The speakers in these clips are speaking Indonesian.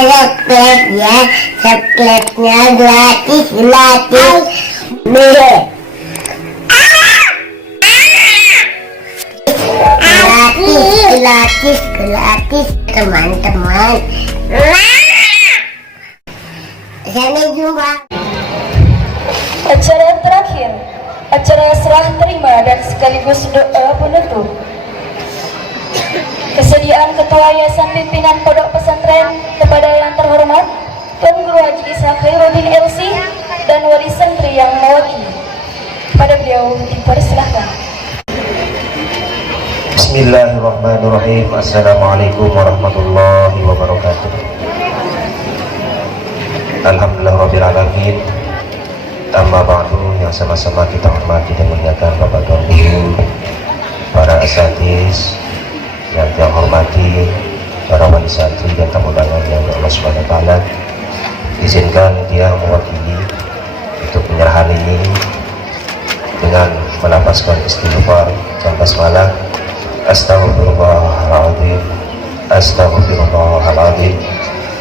coklatnya, coklatnya gratis, gratis. Gratis, gratis, gratis, teman-teman. Sampai jumpa. Acara terakhir, acara serah terima dan sekaligus doa penutup. Kesediaan Ketua Yayasan Pimpinan Pondok Pesantren kepada yang terhormat Tuan Guru Haji Ishak Khairuddin LC dan wali santri yang mewakili. Pada beliau dipersilahkan. Bismillahirrahmanirrahim. Assalamualaikum warahmatullahi wabarakatuh. Alhamdulillahirabbil alamin. Amma ba'du, yang sama-sama kita hormati dan muliakan Bapak Tuan Guru, para asatiz yang kita hormati, para wali santri dan tamu undangan yang Allah Subhanahu wa taala izinkan dia mewakili untuk penyerahan ini dengan melapaskan istighfar dan basmalah. Astaghfirullahaladzim, astaghfirullahaladzim,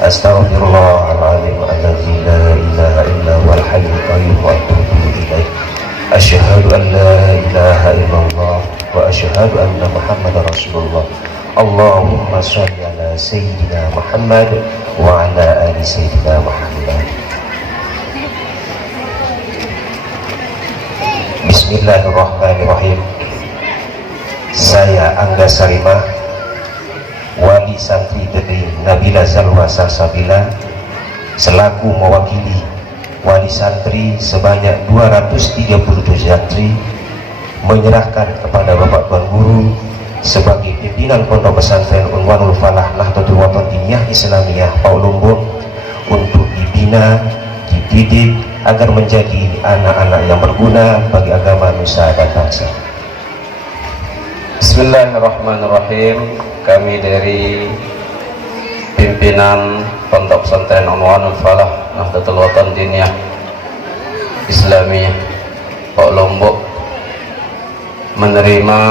astaghfirullahaladzim, alladzi la ilaha illa huwal hayyul qayyum wa atubu ilaih. Asyhadu an la ilaha illallah wa asyhadu anna Muhammadar Rasulullah. Allahumma shalli ala sayyidina Muhammad wa ala ali sayyidina Muhammad. Bismillahirrahmanirrahim. Saya Angga Sarimah, wali santri dari Nabila Zalwa Salsabila, selaku mewakili wali santri sebanyak 237 santri, menyerahkan kepada Bapak Tuan Guru sebagai pimpinan Pondok Pesantren Unwanul Falah Nahdlatul Wathon Diniyah Islamiyah Pak Lombok untuk dibina, dididik agar menjadi anak-anak yang berguna bagi agama nusa dan bangsa. Bismillahirrahmanirrahim. Kami dari pimpinan Pondok Pesantren Unwanul Falah Nahdlatul Wathon Diniyah Islamiyah Pak Lombok menerima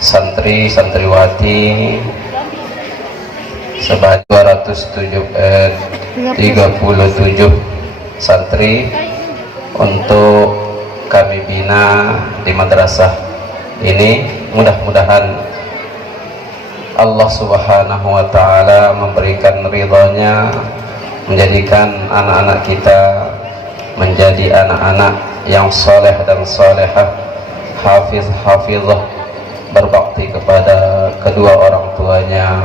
santri-santriwati sebanyak 237 santri untuk kami bina di madrasah ini. Mudah-mudahan Allah Subhanahu wa taala memberikan ridhonya, menjadikan anak-anak kita menjadi anak-anak yang soleh dan solehah, hafiz hafizah, berbakti kepada kedua orang tuanya,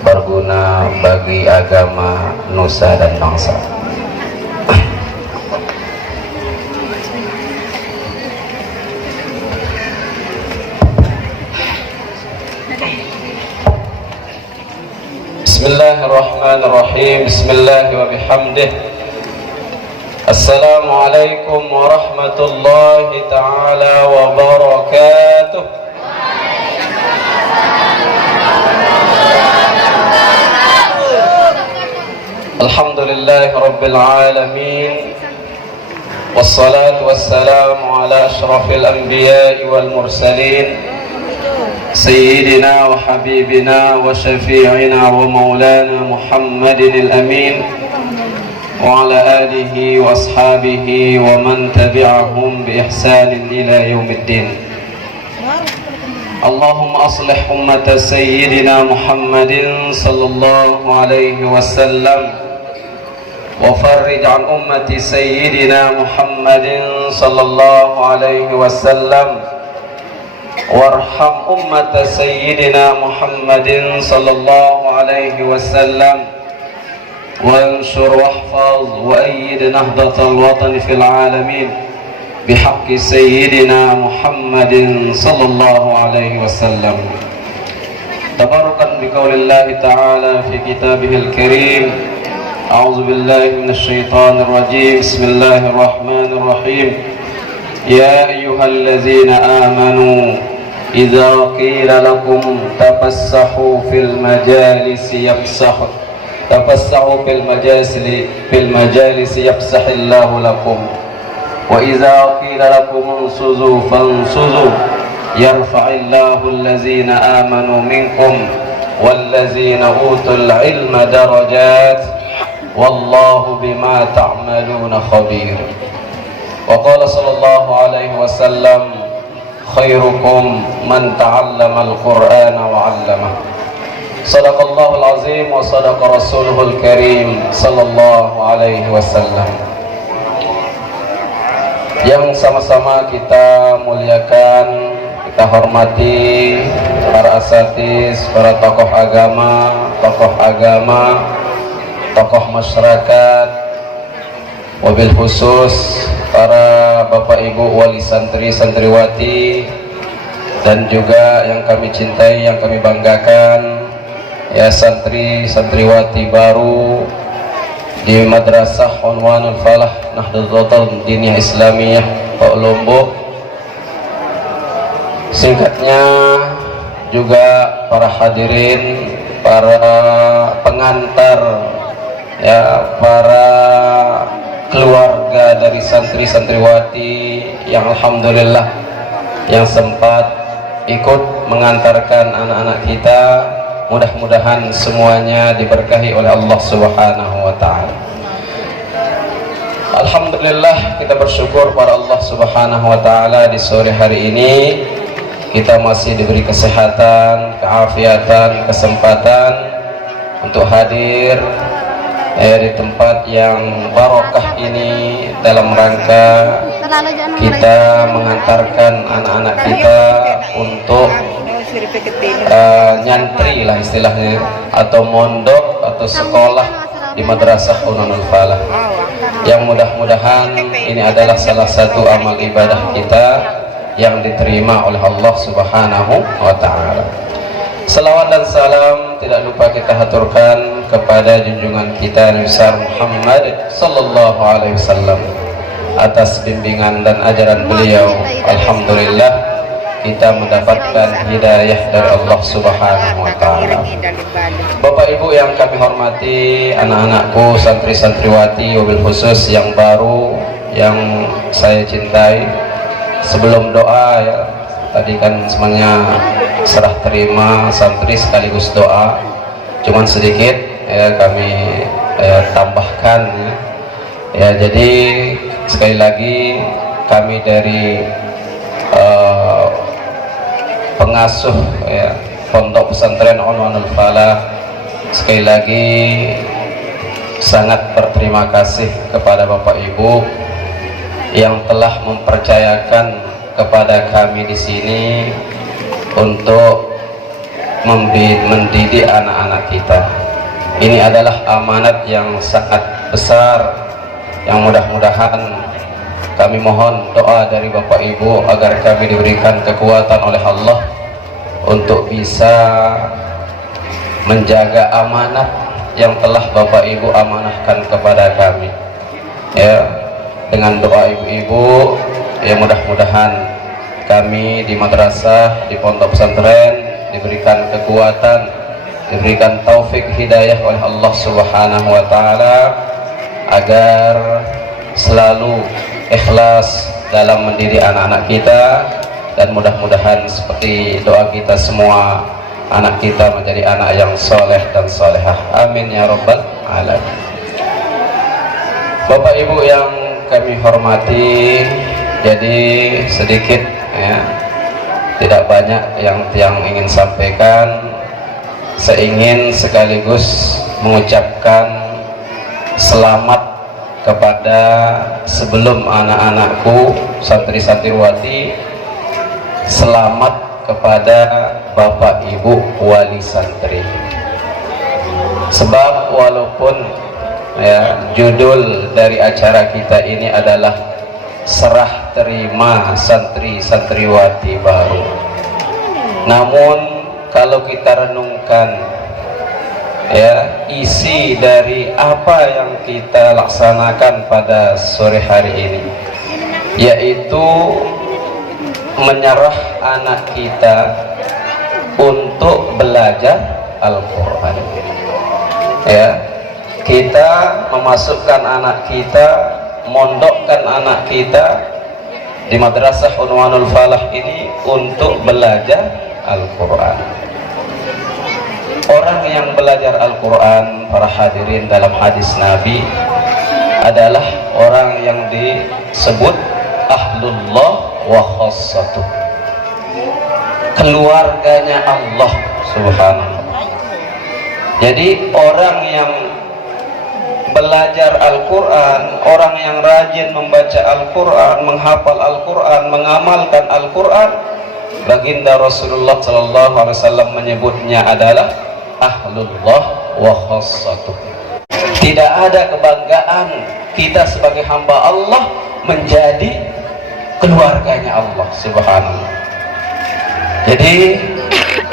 berguna bagi agama nusa dan bangsa. Bismillahirrahmanirrahim. Bismillah wa bihamdih. Assalamualaikum warahmatullahi ta'ala wabarakatuh. Alhamdulillahi rabbil alamin, wassalatu wassalamu ala ashrafil anbiya'i wal mursalin, sayyidina wa habibina wa syafi'ina wa maulana Muhammadin al-amin wa ala alihi wa ashabihi wa man tabi'ahum bi ihsanin ila yaumiddin. Allahumma aslih ummata sayyidina Muhammadin sallallahu alaihi wasallam wa farrij an ummati sayyidina Muhammadin sallallahu alaihi wasallam warham ummata sayyidina Muhammadin sallallahu alaihi wasallam wansur wahfaz wa ayyid nahdatal watan fil alamin bihaqqi sayyidina Muhammadin sallallahu alaihi wasallam. Tabarakan biqaulillahi ta'ala fi kitabihil karim. A'udzu billahi minasy syaithanir rajim. Bismillahirrahmanirrahim. Ya ayyuhallazina amanu idza qila lakum tafassahu fil majalisi yafsahillahu lakum wa idza qila lakum unsuzu fansuzu yarfa'illahu allazina amanu minkum والذين أوتوا العلم درجات والله بما تعملون خبير. وقال صلى الله عليه وسلم خيركم من تعلم القرآن وعلمه. صدق الله العظيم وصدق رسوله الكريم صلى الله عليه wasallam. Yang sama-sama kita muliakan, kita hormati para asatiz, para tokoh agama, tokoh masyarakat, wabil khusus para bapak ibu wali santri santriwati, dan juga yang kami cintai, yang kami banggakan, ya santri santriwati baru di Madrasah Unwanul Falah Nahdlatul Diniyah Islamiyah Pak Lombok. Singkatnya juga para hadirin, para pengantar, ya para keluarga dari santri santriwati yang alhamdulillah yang sempat ikut mengantarkan anak-anak kita. Mudah-mudahan semuanya diberkahi oleh Allah Subhanahu wa Ta'ala. Alhamdulillah, kita bersyukur pada Allah Subhanahu wa Ta'ala di sore hari ini kita masih diberi kesehatan, keafiatan, kesempatan untuk hadir di tempat yang barokah ini dalam rangka kita mengantarkan anak-anak kita untuk nyantri lah istilahnya, atau mondok atau sekolah di Madrasah Unwanul Falah, yang mudah-mudahan ini adalah salah satu amal ibadah kita yang diterima oleh Allah Subhanahu wa Ta'ala. Selawat dan salam tidak lupa kita haturkan kepada junjungan kita Nabi besar Muhammad sallallahu alaihi wasallam atas bimbingan dan ajaran beliau. Alhamdulillah kita mendapatkan hidayah dari Allah Subhanahu wa Ta'ala. Bapak Ibu yang kami hormati, anak-anakku santri-santriwati wabil khusus yang baru yang saya cintai, sebelum doa ya, tadi kan semuanya serah terima santri sekaligus doa, cuman sedikit ya kami tambahkan ya. Jadi sekali lagi kami dari pengasuh ya, Pondok Pesantren Unwanul Falah sekali lagi sangat berterima kasih kepada Bapak Ibu yang telah mempercayakan kepada kami di sini untuk mendidik anak-anak kita. Ini adalah amanat yang sangat besar yang mudah-mudahan kami mohon doa dari Bapak Ibu agar kami diberikan kekuatan oleh Allah untuk bisa menjaga amanat yang telah Bapak Ibu amanahkan kepada kami. Ya, dengan doa ibu-ibu ya mudah-mudahan kami di madrasah, di pondok pesantren diberikan kekuatan, diberikan taufik hidayah oleh Allah Subhanahu wa Ta'ala agar selalu ikhlas dalam mendidik anak-anak kita, dan mudah-mudahan seperti doa kita semua, anak kita menjadi anak yang soleh dan solehah. Amin ya rabbal alamin. Bapak Ibu yang kami hormati, jadi sedikit ya, tidak banyak yang ingin sampaikan. Saya ingin sekaligus mengucapkan selamat kepada sebelum anak-anakku santri-santriwati, selamat kepada Bapak Ibu wali santri. Sebab walaupun ya judul dari acara kita ini adalah serah terima santri-santriwati baru, namun kalau kita renungkan ya isi dari apa yang kita laksanakan pada sore hari ini, yaitu menyerah anak kita untuk belajar Al-Quran. Ya, kita memasukkan anak kita, mondokkan anak kita di Madrasah Unwanul Falah ini untuk belajar Al-Quran. orang yang belajar Al-Quran, para hadirin, dalam hadis Nabi adalah orang yang disebut ahlullah wa khassatuh, keluarganya Allah subhanahu. Jadi orang yang belajar Al-Quran, orang yang rajin membaca Al-Quran, menghafal Al-Quran, mengamalkan Al-Quran, baginda Rasulullah SAW menyebutnya adalah ahlullah wa khassatuh. Tidak ada kebanggaan kita sebagai hamba Allah menjadi keluarganya Allah subhanahu. Jadi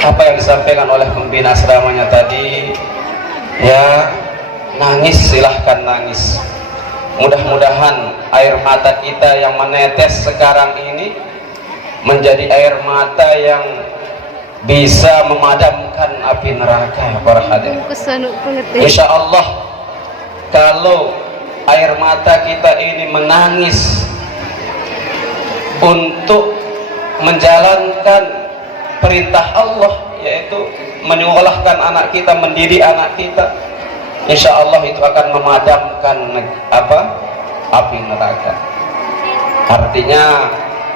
apa yang disampaikan oleh pembina asramanya tadi, ya, nangis silahkan nangis. Mudah-mudahan air mata kita yang menetes sekarang ini menjadi air mata yang bisa memadamkan api neraka, para hadirin. Insya Allah kalau air mata kita ini menangis untuk menjalankan perintah Allah, yaitu menyekolahkan anak kita, mendidik anak kita, insya Allah itu akan memadamkan api neraka. Artinya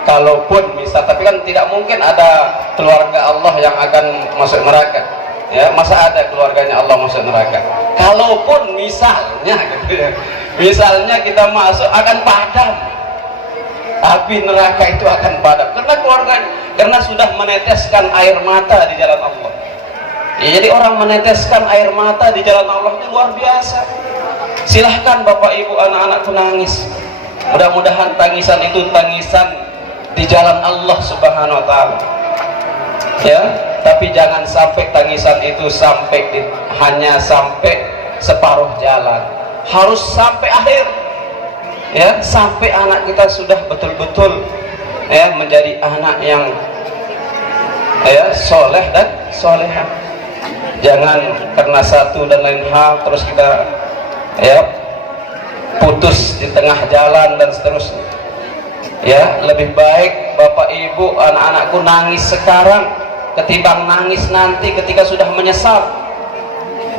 kalaupun misal, tapi kan tidak mungkin ada keluarga Allah yang akan masuk neraka, ya, masa ada keluarganya Allah masuk neraka? Kalaupun misalnya gitu ya, misalnya kita masuk, akan padam api neraka, itu akan padam karena keluarganya, karena sudah meneteskan air mata di jalan Allah. Ya, jadi orang meneteskan air mata di jalan Allah itu luar biasa. Silahkan Bapak Ibu, anak-anakku nangis. Mudah-mudahan tangisan itu tangisan di jalan Allah subhanahu wa ta'ala, ya. Tapi jangan sampai tangisan itu hanya sampai separuh jalan, harus sampai akhir, ya, sampai anak kita sudah betul-betul, ya, menjadi anak yang, ya, soleh dan solehah. Jangan karena satu dan lain hal terus kita, ya, putus di tengah jalan dan seterusnya. Ya, lebih baik Bapak Ibu, anak-anakku nangis sekarang ketimbang nangis nanti ketika sudah menyesal.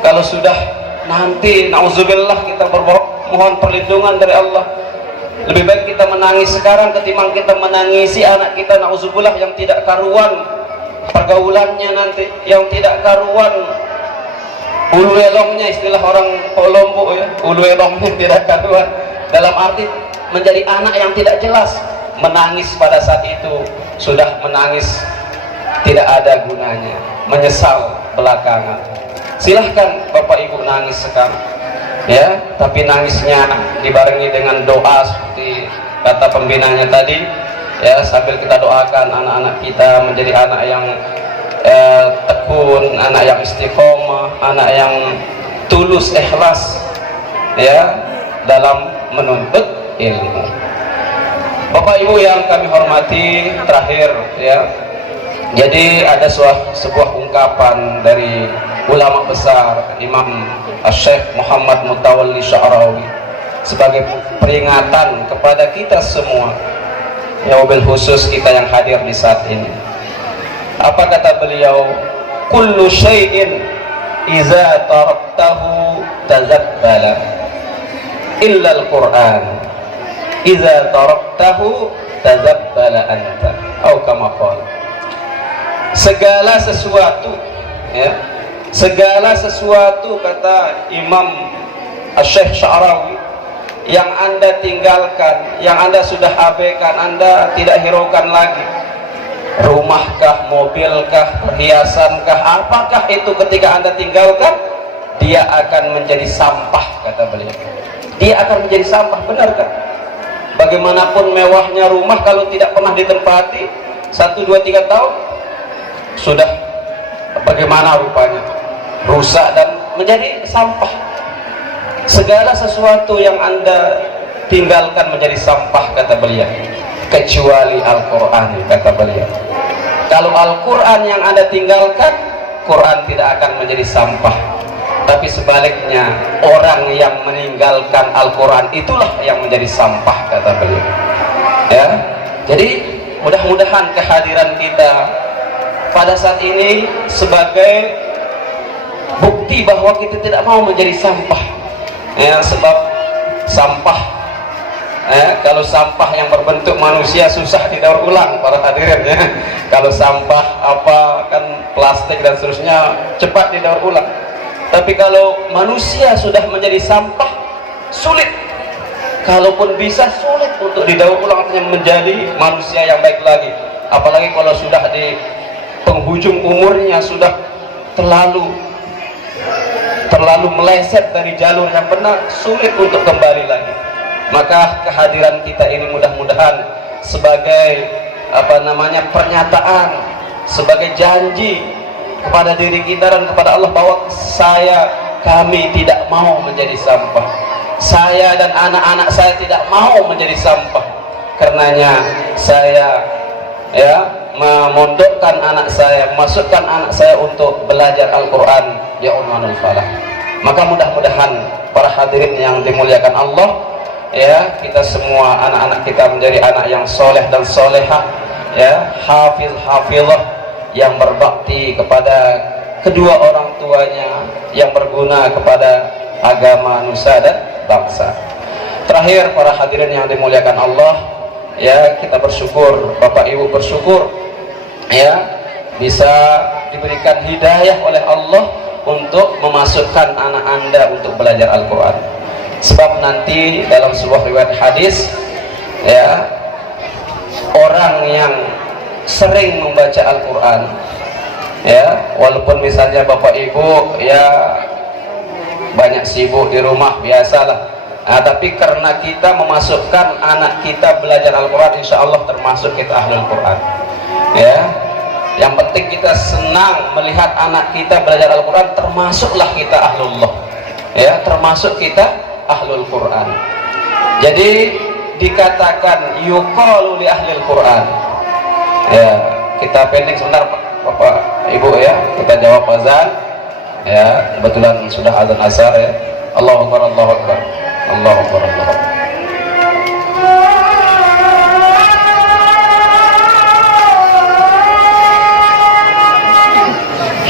Kalau sudah nanti, na'udzubillah, kita mohon perlindungan dari Allah. Lebih baik kita menangis sekarang ketimbang kita menangisi anak kita, na'udzubillah, yang tidak karuan pergaulannya nanti, yang tidak karuan ulu elongnya, istilah orang Lombok, ya, ulu elongnya tidak karuan, dalam arti menjadi anak yang tidak jelas. Menangis pada saat itu sudah menangis tidak ada gunanya, menyesal belakangan. Silahkan Bapak Ibu nangis sekarang, ya, tapi nangisnya dibarengi dengan doa seperti kata pembinanya tadi, ya, sambil kita doakan anak-anak kita menjadi anak yang tekun, anak yang istiqomah, anak yang tulus, ikhlas, ya, dalam menuntut ilmu. Bapak Ibu yang kami hormati, terakhir, ya, jadi ada sebuah ungkapan dari ulama besar Imam Syekh Muhammad Mutawalli Sya'rawi sebagai peringatan kepada kita semua, ya, wabil khusus kita yang hadir di saat ini. Apa kata beliau? Kullu syai'in iza taraktahu tazabbala illa al-Quran iza taraktahu tazabbala anta, atau kama qala. Segala sesuatu, ya, segala sesuatu, kata Imam Syekh Sya'rawi, yang Anda tinggalkan, yang Anda sudah abaikan, Anda tidak hiraukan lagi, rumahkah, mobilkah, perhiasankah, apakah itu, ketika Anda tinggalkan, dia akan menjadi sampah, kata beliau. Dia akan menjadi sampah, benar kan? Bagaimanapun mewahnya rumah, kalau tidak pernah ditempati 1, 2, 3 tahun, sudah bagaimana rupanya? Rusak dan menjadi sampah. Segala sesuatu yang Anda tinggalkan menjadi sampah, kata beliau, kecuali Al-Quran, kata beliau. Kalau Al-Quran yang Anda tinggalkan, Quran tidak akan menjadi sampah. Tapi sebaliknya, orang yang meninggalkan Al-Quran itulah yang menjadi sampah, kata beliau, ya. Jadi mudah-mudahan kehadiran kita pada saat ini sebagai bukti bahwa kita tidak mau menjadi sampah. Ya, sebab sampah, kalau sampah yang berbentuk manusia susah didaur ulang para hadirin ya. Kalau sampah apa kan plastik dan seterusnya cepat didaur ulang. Tapi kalau manusia sudah menjadi sampah, sulit. Kalaupun bisa, sulit untuk didaur ulang artinya menjadi manusia yang baik lagi. Apalagi kalau sudah di penghujung umurnya, sudah terlalu meleset dari jalur yang benar, sulit untuk kembali lagi. Maka kehadiran kita ini mudah-mudahan sebagai pernyataan, sebagai janji kepada diri kita dan kepada Allah bahwa kami tidak mau menjadi sampah. Saya dan anak-anak saya tidak mau menjadi sampah. Karenanya saya memondokkan anak saya, memasukkan anak saya untuk belajar Al-Quran ya Unwanul Falah. Maka mudah-mudahan para hadirin yang dimuliakan Allah, ya, kita semua anak-anak kita menjadi anak yang soleh dan solehah, ya, hafiz hafizah, yang berbakti kepada kedua orang tuanya, yang berguna kepada agama, nusa dan bangsa. Terakhir para hadirin yang dimuliakan Allah, ya, kita bersyukur, Bapak Ibu bersyukur, ya, bisa diberikan hidayah oleh Allah untuk memasukkan anak Anda untuk belajar Al-Quran. Sebab nanti dalam sebuah riwayat hadis, ya, orang yang sering membaca Al-Quran, ya, walaupun misalnya Bapak Ibu ya banyak sibuk di rumah, biasalah, tapi karena kita memasukkan anak kita belajar Al-Quran, insya Allah termasuk kita ahlul Quran, ya. Yang penting kita senang melihat anak kita belajar Al-Quran, termasuklah kita ahlullah, ya, termasuk kita ahlul Quran. Jadi dikatakan yuqalu li ahlil Quran. Ya, kita pending sebentar Bapak Ibu ya, kita jawab azan. Ya, kebetulan sudah azan asar ya. Allahu Akbar, Allahu Akbar. Allahu Akbar, Allahu Akbar.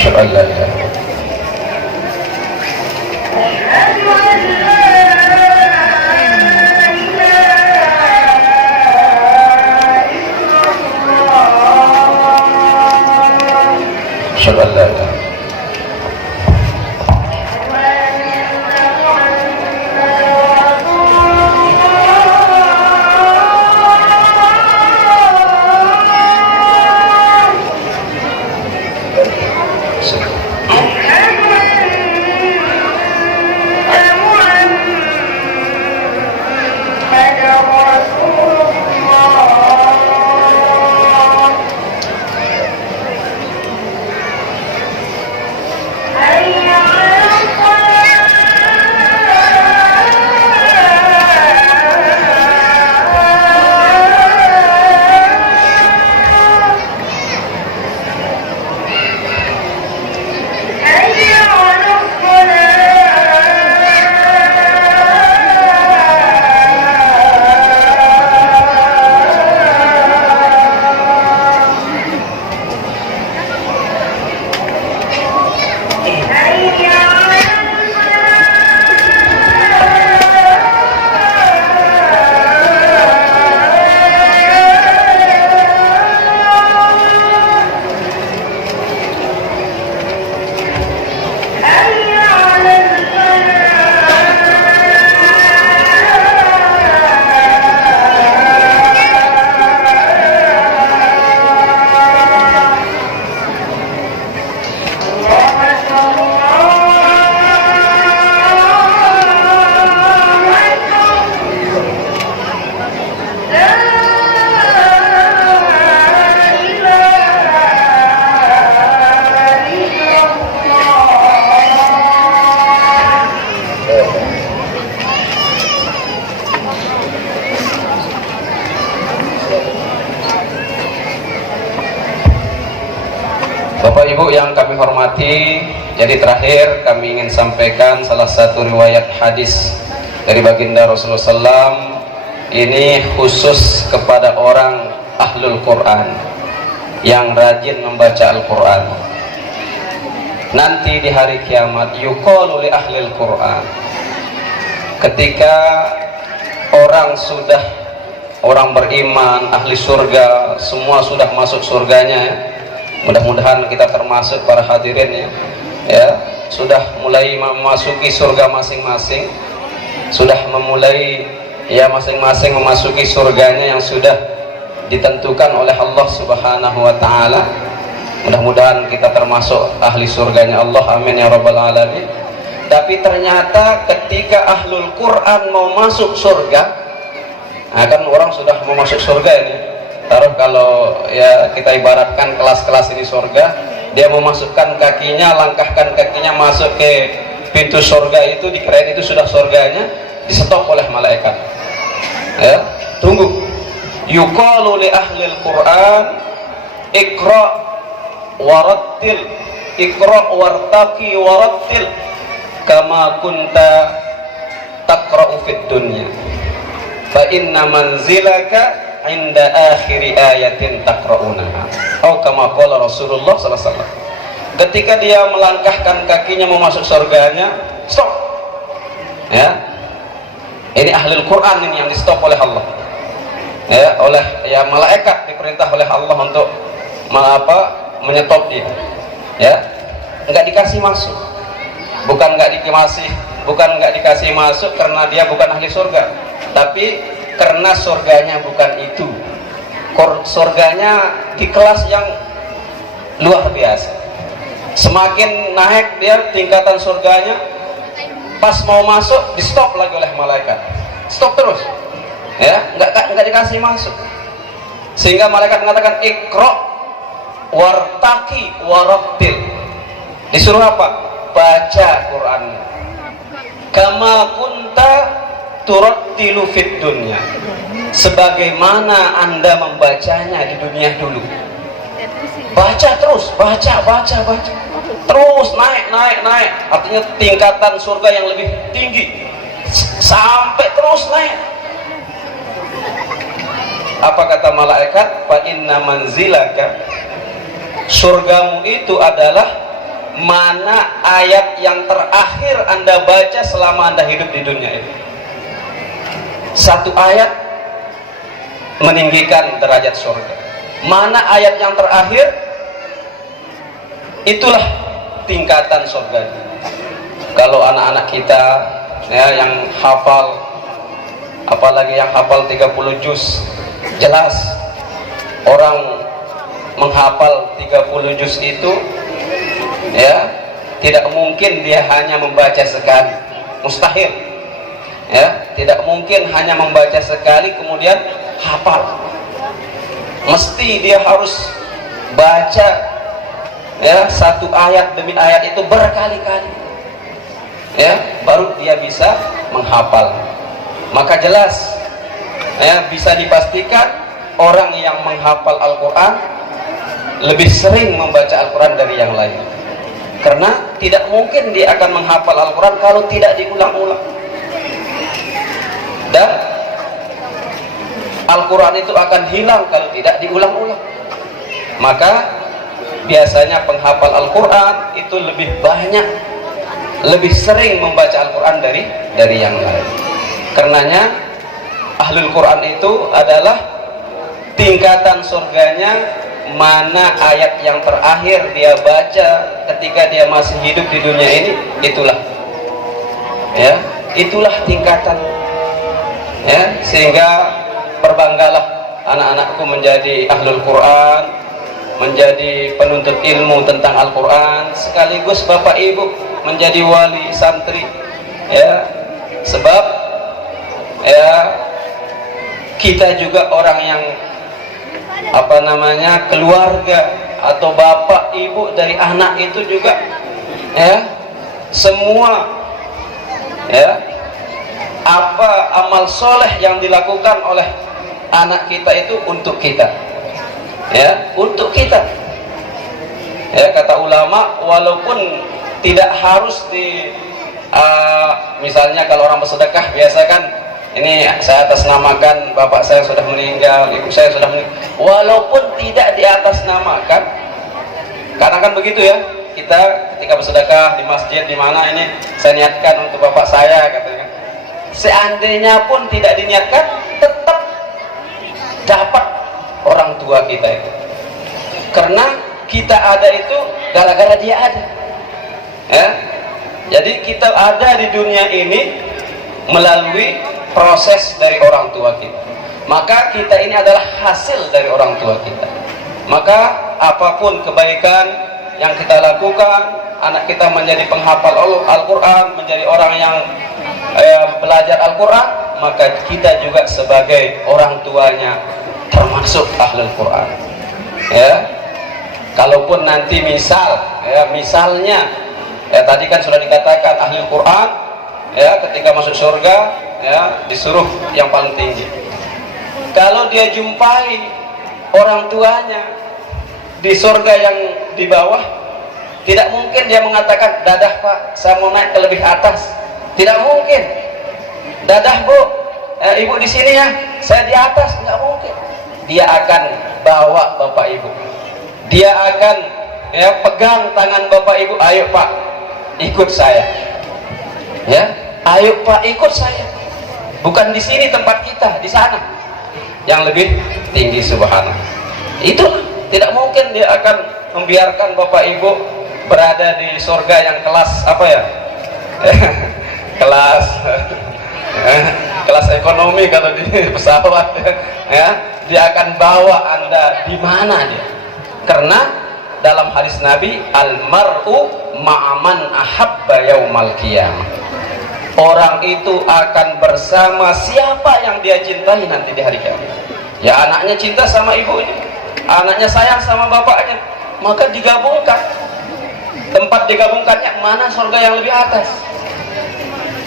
Asyhadu an la ilaha illallah. Asyhadu an la ilaha illallah. Bapak Ibu yang kami hormati, jadi terakhir kami ingin sampaikan salah satu riwayat hadis dari baginda Rasulullah SAW. Ini khusus kepada orang ahlul Quran yang rajin membaca Al-Quran. nanti di hari kiamat yuqalu li ahlil Quran, ketika orang beriman ahli surga semua sudah masuk surganya ya. Mudah-mudahan kita termasuk para hadirin ya, sudah mulai memasuki surga masing-masing, sudah memulai ya masing-masing memasuki surganya yang sudah ditentukan oleh Allah Subhanahu wa taala. Mudah-mudahan kita termasuk ahli surganya Allah, amin ya rabbal alamin. Tapi ternyata ketika ahlul Quran mau masuk surga, nah kan orang sudah mau masuk surga ini, taruh kalau ya kita ibaratkan kelas-kelas ini surga, dia memasukkan kakinya, langkahkan kakinya masuk ke pintu surga itu, dikirain itu sudah surganya, disetop oleh malaikat ya, tunggu, yuqalu li ahlil Quran iqra warattil, iqra wartaqi warattil kama kunta taqra'u fid dunya fa inna manzilaka inda akhiri ayatin taqra'unaha, atau kama qala Rasulullah sallallahu alaihi wasallam. Ketika dia melangkahkan kakinya mau masuk surganya, stop ya, ini ahlul Quran ini yang di stop oleh Allah ya, oleh ya malaikat diperintah oleh Allah untuk menyetop dia ya, enggak dikasih masuk, bukan enggak dikasih masuk karena dia bukan ahli surga, tapi karena surganya bukan itu, surganya di kelas yang luar biasa. Semakin naik dia tingkatan surganya, pas mau masuk di stop lagi oleh malaikat, stop terus ya, enggak dikasih masuk, sehingga malaikat mengatakan iqra wartaqi warattil, disuruh apa? Baca Quran kama kunta turattilu fid dunya, sebagaimana Anda membacanya di dunia dulu. Baca terus, baca terus, naik, artinya tingkatan surga yang lebih tinggi sampai terus naik. Apa kata malaikat? Fa inna manzilaka, surgamu itu adalah mana ayat yang terakhir Anda baca selama Anda hidup di dunia ini. Satu ayat meninggikan derajat surga. Mana ayat yang terakhir, itulah tingkatan surga. Kalau anak-anak kita ya, yang hafal, apalagi yang hafal 30 juz, jelas orang menghafal 30 juz itu ya, tidak mungkin dia hanya membaca sekali, mustahil ya, tidak mungkin hanya membaca sekali kemudian hafal, mesti dia harus baca ya satu ayat demi ayat itu berkali-kali ya, baru dia bisa menghafal. Maka jelas ya, bisa dipastikan orang yang menghafal Al-Quran lebih sering membaca Al-Quran dari yang lain, karena tidak mungkin dia akan menghafal Al-Quran kalau tidak diulang-ulang, dan Al-Quran itu akan hilang kalau tidak diulang-ulang. Maka biasanya penghafal Al-Quran itu lebih banyak, lebih sering membaca Al-Quran dari yang lain. Karenanya ahlul Quran itu adalah tingkatan surganya mana ayat yang terakhir dia baca ketika dia masih hidup di dunia ini, itulah ya, itulah tingkatan ya. Sehingga berbanggalah anak-anakku menjadi ahlul Quran, menjadi penuntut ilmu tentang Al-Quran, sekaligus bapak ibu menjadi wali santri ya, sebab ya kita juga orang yang keluarga atau bapak ibu dari anak itu juga ya, semua ya, apa amal soleh yang dilakukan oleh anak kita itu untuk kita ya, untuk kita ya. Kata ulama, walaupun tidak harus misalnya kalau orang bersedekah biasa kan, ini saya atasnamakan bapak saya sudah meninggal, ibu saya sudah meninggal, walaupun tidak di atas namakan, karena kan begitu ya, kita ketika bersedekah di masjid di mana ini saya niatkan untuk bapak saya katanya. Seandainya pun tidak diniatkan, tetap dapat orang tua kita itu. Karena kita ada itu gara-gara dia ada. Ya. Jadi kita ada di dunia ini melalui proses dari orang tua kita. Maka kita ini adalah hasil dari orang tua kita. Maka apapun kebaikan yang kita lakukan, anak kita menjadi penghafal Al-Quran, menjadi orang yang belajar Al-Quran, maka kita juga sebagai orang tuanya termasuk ahlul Quran. Ya, kalaupun nanti misalnya, tadi kan sudah dikatakan ahlul Quran, ketika masuk surga, disuruh yang paling tinggi. Kalau dia jumpai orang tuanya di surga yang di bawah, tidak mungkin dia mengatakan, dadah pak, saya mau naik ke lebih atas. Tidak mungkin. Dadah bu, ibu di sini ya, saya di atas. Nggak mungkin. Dia akan bawa bapak ibu. Dia akan pegang tangan bapak ibu. Ayo pak, ikut saya. Ya, ayo pak, ikut saya. Bukan di sini tempat kita, di sana yang lebih tinggi. Subhanallah. Itu tidak mungkin dia akan membiarkan bapak ibu berada di surga yang kelas apa ya? kelas ekonomi kalau di pesawat, ya. Dia akan bawa Anda di mana dia? Karena dalam hadis Nabi, almar'u ma'aman ahabba yaumal qiyamah. Orang itu akan bersama siapa yang dia cintai nanti di hari kiamat. Ya, anaknya cinta sama ibunya, anaknya sayang sama bapaknya, maka digabungkan. Tempat digabungkannya mana surga yang lebih atas?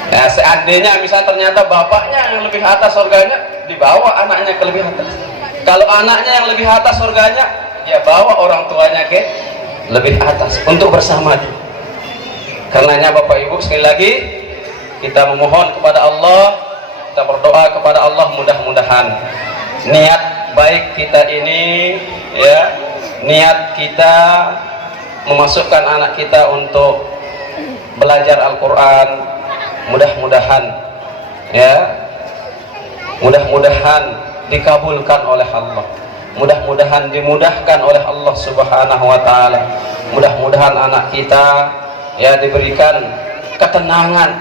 Ya, seandainya misalnya ternyata bapaknya yang lebih atas surganya, dibawa anaknya ke lebih atas. Kalau anaknya yang lebih atas surganya, dia bawa orang tuanya ke lebih atas untuk bersama dia. Karenanya Bapak Ibu, sekali lagi kita memohon kepada Allah, kita berdoa kepada Allah, mudah-mudahan niat baik kita ini, ya, niat kita memasukkan anak kita untuk belajar Al-Quran, mudah-mudahan, ya, mudah-mudahan dikabulkan oleh Allah, mudah-mudahan dimudahkan oleh Allah Subhanahu wa Ta'ala, mudah-mudahan anak kita, ya, diberikan ketenangan,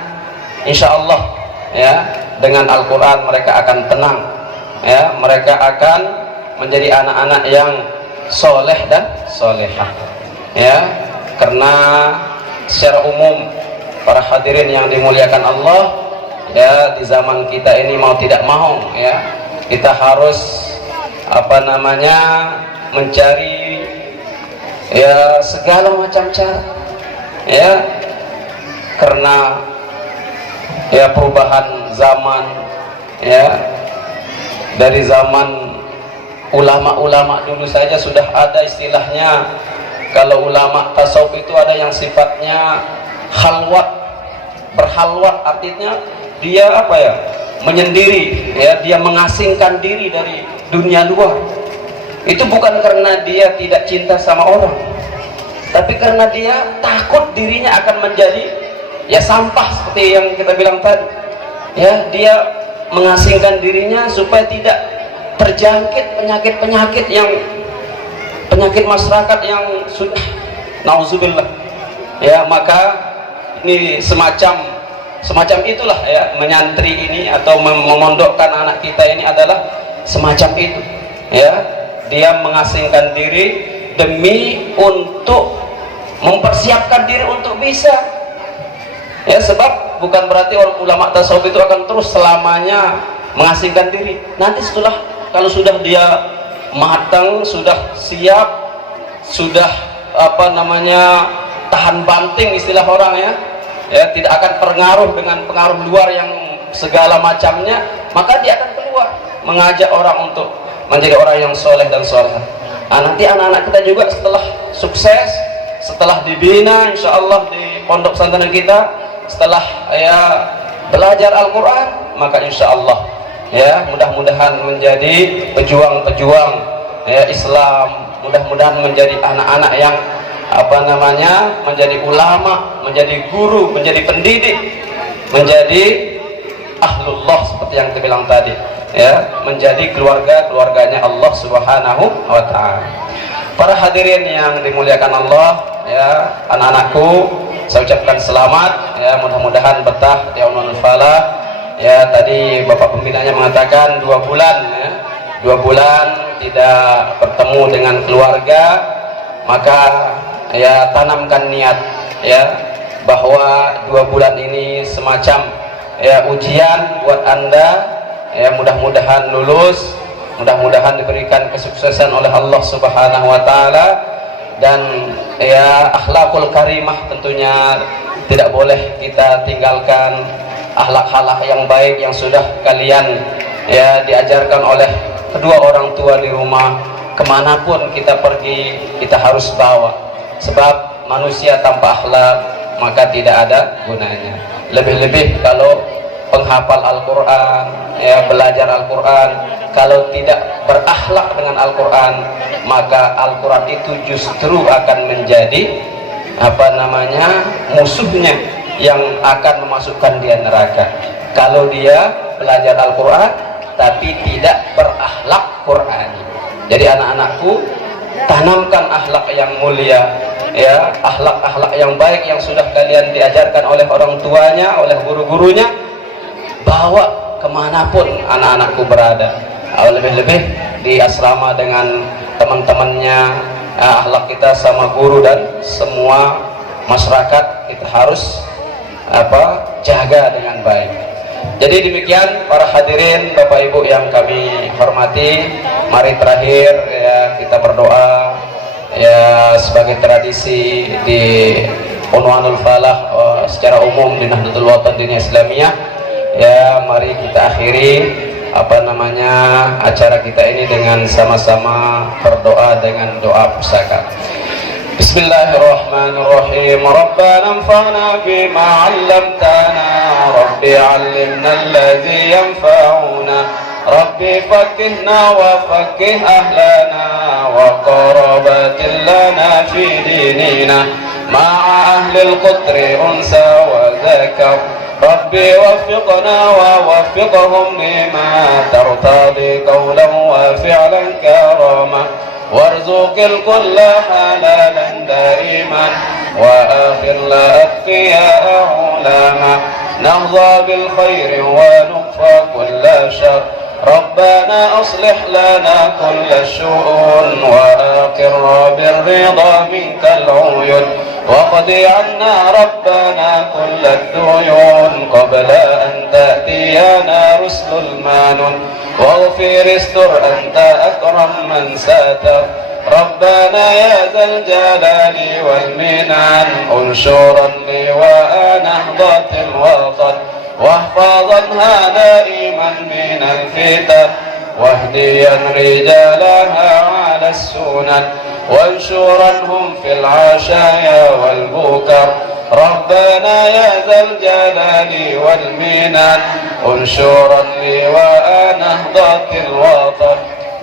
insya Allah, ya, dengan Al-Quran mereka akan tenang, ya, mereka akan menjadi anak-anak yang soleh dan solehah, ya. Karena secara umum para hadirin yang dimuliakan Allah, ya, di zaman kita ini mau tidak mau, ya, kita harus mencari, ya, segala macam cara, ya, karena, ya, perubahan zaman, ya, dari zaman ulama-ulama dulu saja sudah ada istilahnya. Kalau ulama tasawuf itu ada yang sifatnya khalwat, berhalwat, artinya dia menyendiri, ya, dia mengasingkan diri dari dunia luar. Itu bukan karena dia tidak cinta sama orang, tapi karena dia takut dirinya akan menjadi, ya, sampah seperti yang kita bilang tadi, ya. Dia mengasingkan dirinya supaya tidak terjangkit penyakit-penyakit yang penyakit masyarakat yang sudah nauzubillah, ya. Maka ini semacam itulah, ya, menyantri ini atau memondokkan anak kita ini adalah semacam itu, ya. Dia mengasingkan diri demi untuk mempersiapkan diri untuk bisa, ya, sebab bukan berarti orang ulama tasawuf itu akan terus selamanya mengasingkan diri. Nanti kalau sudah dia matang, sudah siap, sudah tahan banting istilah orang, ya, tidak akan terpengaruh dengan pengaruh luar yang segala macamnya, maka dia akan keluar mengajak orang untuk menjadi orang yang soleh dan soleh. Nanti anak-anak kita juga setelah sukses, setelah dibina insya Allah di pondok pesantren kita, setelah, ya, belajar Al-Quran, maka insya Allah, ya, mudah-mudahan menjadi pejuang-pejuang, ya, Islam, mudah-mudahan menjadi anak-anak yang menjadi ulama, menjadi guru, menjadi pendidik, menjadi ahlullah seperti yang kita bilang tadi, ya, menjadi keluarganya Allah Subhanahu wa taala. Para hadirin yang dimuliakan Allah, ya, anak-anakku, saya ucapkan selamat, ya, mudah-mudahan betah di Unwanul Falah. Ya, tadi Bapak pembinanya mengatakan 2 bulan, ya, 2 bulan tidak bertemu dengan keluarga, maka ya tanamkan niat, ya, bahwa 2 bulan ini semacam ya ujian buat Anda, ya, mudah-mudahan lulus, mudah-mudahan diberikan kesuksesan oleh Allah Subhanahu wa taala, dan ya akhlakul karimah tentunya tidak boleh kita tinggalkan, akhlak-akhlak yang baik yang sudah kalian ya diajarkan oleh kedua orang tua di rumah. Kemanapun kita pergi kita harus bawa, sebab manusia tanpa akhlak maka tidak ada gunanya. Lebih-lebih kalau penghafal Al-Quran, ya, belajar Al-Quran, kalau tidak berakhlak dengan Al-Quran, maka Al-Quran itu justru akan menjadi musuhnya yang akan memasukkan dia neraka. Kalau dia belajar Al-Quran tapi tidak berakhlak Qurani. Jadi anak-anakku, tanamkan akhlak yang mulia, ya, akhlak-akhlak yang baik yang sudah kalian diajarkan oleh orang tuanya, oleh guru-gurunya, bawa kemanapun anak-anakku berada. Lebih-lebih di asrama dengan teman-temannya, akhlak kita sama guru dan semua masyarakat kita harus jaga dengan baik. Jadi demikian para hadirin Bapak Ibu yang kami hormati, mari terakhir ya kita berdoa, ya, sebagai tradisi di Unwanul Falah secara umum di Nahdlatul Wathan Diniyah Islamiyah, ya, mari kita akhiri acara kita ini dengan sama-sama berdoa dengan doa pusaka. Bismillahirrahmanirrahim. Rabbana anfa'na bima 'allamtana, Rabbi 'allimna alladhi yanfa'una, Rabbi faqihna wa faqih ahlana wa qarabatin lana fi dinina ma'a ahli al-qutri unsa wa dhakar. Rabbi waffiqna wa waffiqhum lima tartadi qawlan wa fi'lan karama, وارزق الكل حلالا دائما وآخر لا أتقياء علما، نهضى بالخير ونكفى كل شر. ربنا أصلح لنا كل الشؤون وآقر بالرضا منك العيون، وقضي عنا ربنا كل الديون قبل أن تأتينا رسل المانون، واغفر استر أنت أكرم من ساتر. ربنا يا ذا الجلال والمنان انشرا لواء نهضة الوطن، واحفظنها دائما من الفتن، واهديا رجالها على السنن، وانشرنهم في العشايا والبكر. ربنا يا ذا الجلال والمنان انشرا لواء نهضة الوطن،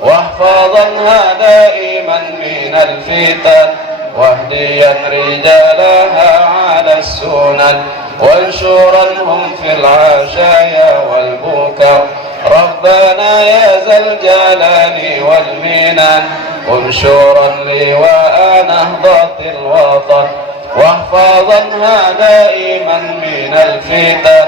واحفظنها دائما من الفتن، واهديا رجالها على السنن، وانشرنهم في العشايا والبكر. ربنا يا ذا الجلال والمنان انشرا لواء نهضة الوطن، واحفظنها دائما من الفتن،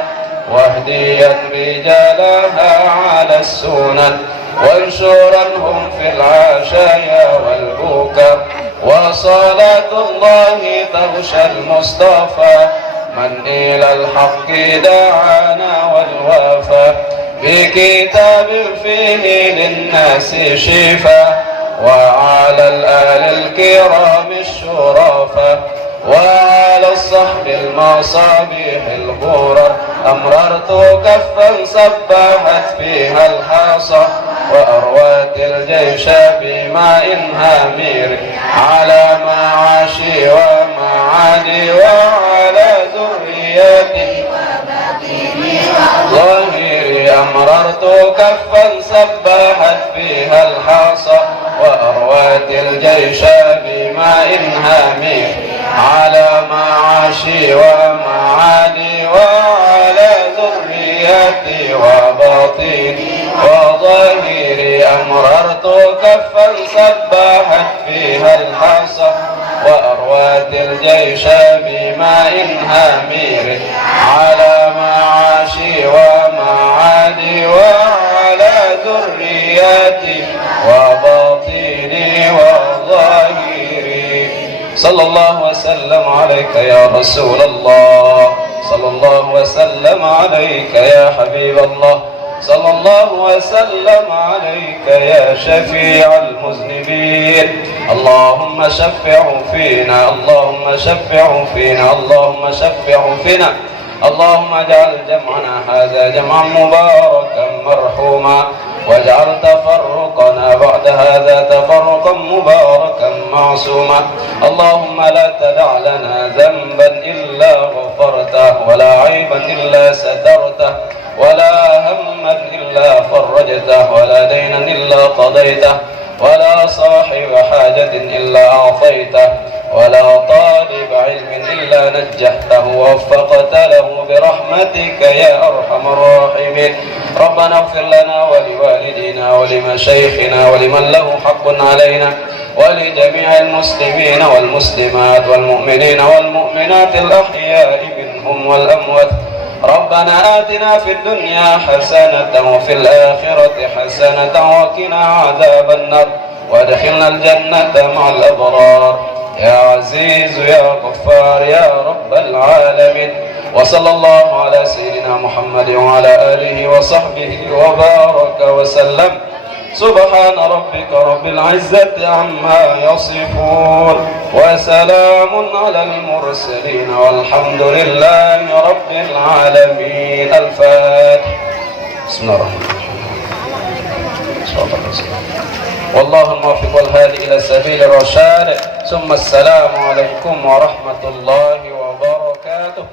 واهديا رجالها على السنن، وانشرنهم في العشايا والبكر. وصلاة الله تغشى المصطفى من إلى الحق دعانا والوفا، بكتاب فيه للناس شفاء، وعلى الآل الكرام الشرفاء، وعلى الصحب المصابيح الغرر. أمررت كفا سبحت فيها الحصى، وأروت الجيش بماء هامير، على معاشي ومعادي وعلى ذريتي ظاهري. أمررت كفا سبحت فيها الحصى، وأروت الجيش بماء بماء هامر على معاشي ومعادي وعلى ذريتي وباطني وظاهري. أمررت كفا سبحت فيها الحصى وأروت الجيش بماء هامر على معاشي ومعادي وعلى ذريتي وباطني وظاهري. صلى الله وسلم عليك يا رسول الله، صلى الله وسلم عليك يا حبيب الله، صلى الله وسلم عليك يا شفيع المذنبين. اللهم شفع فينا، اللهم شفع فينا، اللهم شفع فينا. اللهم اجعل جمعنا هذا جمعا مباركا مرحوما، واجعل تفرقنا بعد هذا تفرقا مباركا معصوما. اللهم لا تدع لنا ذنبا إلا غفرته، ولا عيبا إلا سترته، ولا هما إلا فرجته، ولا دينا إلا قضيته، ولا صاحب حاجة إلا أعطيته، ولا طالب علم إلا نجحته ووفقت له برحمتك يا أرحم الراحمين. ربنا اغفر لنا ولوالدينا ولمشايخنا ولمن له حق علينا ولجميع المسلمين والمسلمات والمؤمنين والمؤمنات الأحياء منهم والأموات. ربنا آتنا في الدنيا حسنة وفي الآخرة حسنة وقنا عذاب النار، وادخلنا الجنة مع الأبرار يا عزيز يا غفار يا رب العالمين. وصلى الله على سيدنا محمد وعلى آله وصحبه وبارك وسلم. سبحان ربك رب العزة عما يصفون، وسلام على المرسلين، والحمد لله رب العالمين. الفاتح. بسم الله الرحمن الرحيم. والله الموفق والهادي إلى سبيل الرشاد. ثم السلام عليكم ورحمة الله وبركاته.